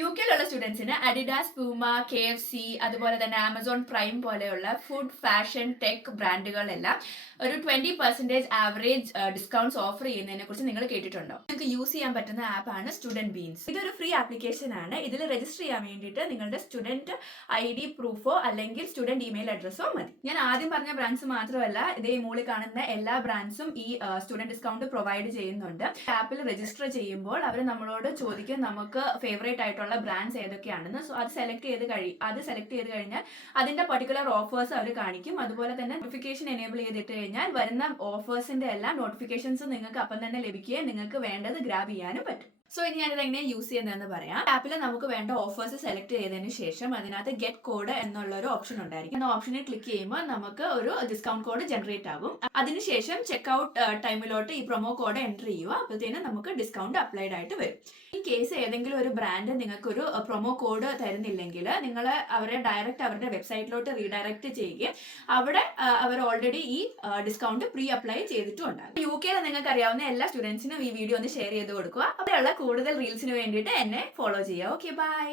യുകെയിലുള്ള സ്റ്റുഡൻസിന് Adidas, Puma, KFC, അതുപോലെ തന്നെ ആമസോൺ പ്രൈം പോലെയുള്ള ഫുഡ്, ഫാഷൻ, ടെക് ബ്രാൻഡുകളെല്ലാം ഒരു 20% ആവറേജ് ഡിസ്കൗണ്ട്സ് ഓഫർ ചെയ്യുന്നതിനെ കുറിച്ച് നിങ്ങൾ കേട്ടിട്ടുണ്ടോ? നിങ്ങൾക്ക് യൂസ് ചെയ്യാൻ പറ്റുന്ന ആപ്പാണ് സ്റ്റുഡന്റ് ബീൻസ്. ഇതൊരു ഫ്രീ ആപ്ലിക്കേഷൻ ആണ്. ഇതിൽ രജിസ്റ്റർ ചെയ്യാൻ വേണ്ടിയിട്ട് നിങ്ങളുടെ സ്റ്റുഡന്റ് ID പ്രൂഫോ അല്ലെങ്കിൽ സ്റ്റുഡന്റ് ഇമെയിൽ അഡ്രസ്സോ മതി. ഞാൻ ആദ്യം പറഞ്ഞ ബ്രാൻഡ്സ് മാത്രമല്ല, ഇതേ മുകളിൽ കാണുന്ന എല്ലാ ബ്രാൻഡ്സും ഈ സ്റ്റുഡന്റ് ഡിസ്കൗണ്ട് പ്രൊവൈഡ് ചെയ്യുന്നുണ്ട്. ആപ്പിൽ രജിസ്റ്റർ ചെയ്യുമ്പോൾ അവർ നമ്മളോട് ചോദിക്കും നമുക്ക് ഫേവറേറ്റ് ആയിട്ടുള്ള ബ്രാൻഡ്സ് ഏതൊക്കെയാണെന്ന്. സോ അത് സെലക്ട് ചെയ്ത് കഴിഞ്ഞാൽ അതിന്റെ പർട്ടിക്കുലർ ഓഫേഴ്സ് അവർ കാണിക്കും. അതുപോലെ തന്നെ നോട്ടിഫിക്കേഷൻ എനേബിൾ ചെയ്തിട്ട് കഴിഞ്ഞാൽ വരുന്ന ഓഫേഴ്സിന്റെ എല്ലാ നോട്ടിഫിക്കേഷൻസും നിങ്ങൾക്ക് അപ്പം തന്നെ ലഭിക്കുകയും നിങ്ങൾക്ക് വേണ്ടത് ഗ്രാബ് ചെയ്യാനും പറ്റും. സോ ഇനി ഞാനിത് എങ്ങനെ യൂസ് ചെയ്യുന്നതെന്ന് പറയാം. ആപ്പിൽ നമുക്ക് വേണ്ട ഓഫേഴ്സ് സെലക്ട് ചെയ്തതിന് ശേഷം അതിനകത്ത് ഗെറ്റ് കോഡ് എന്നുള്ള ഒരു ഓപ്ഷൻ ഉണ്ടായിരിക്കും. ആ ഓപ്ഷനിൽ ക്ലിക്ക് ചെയ്യുമ്പോൾ നമുക്ക് ഒരു ഡിസ്കൗണ്ട് കോഡ് ജനറേറ്റ് ആകും. അതിനുശേഷം ചെക്ക്ഔട്ട് ടൈമിലോട്ട് ഈ പ്രൊമോ കോഡ് എൻ്റർ ചെയ്യുക. അപ്പോഴത്തേനും നമുക്ക് ഡിസ്കൗണ്ട് അപ്ലൈഡ് ആയിട്ട് വരും. ഈ കേസ് ഏതെങ്കിലും ഒരു ബ്രാൻഡ് നിങ്ങൾക്കൊരു പ്രൊമോ കോഡ് തരുന്നില്ലെങ്കിൽ നിങ്ങൾ അവരുടെ വെബ്സൈറ്റിലോട്ട് റീഡയറക്റ്റ് ചെയ്യുകയും അവിടെ അവർ ഓൾറെഡി ഈ ഡിസ്കൗണ്ട് പ്രീ അപ്ലൈ ചെയ്തിട്ടുണ്ടാകും. UK നിങ്ങൾക്ക് അറിയാവുന്ന എല്ലാ സ്റ്റുഡൻസിനും ഈ വീഡിയോ ഒന്ന് ഷെയർ ചെയ്ത് കൊടുക്കുക. അവിടെയുള്ള കൂടുതൽ റീൽസിന് വേണ്ടിയിട്ട് എന്നെ ഫോളോ ചെയ്യുക. Okay, by.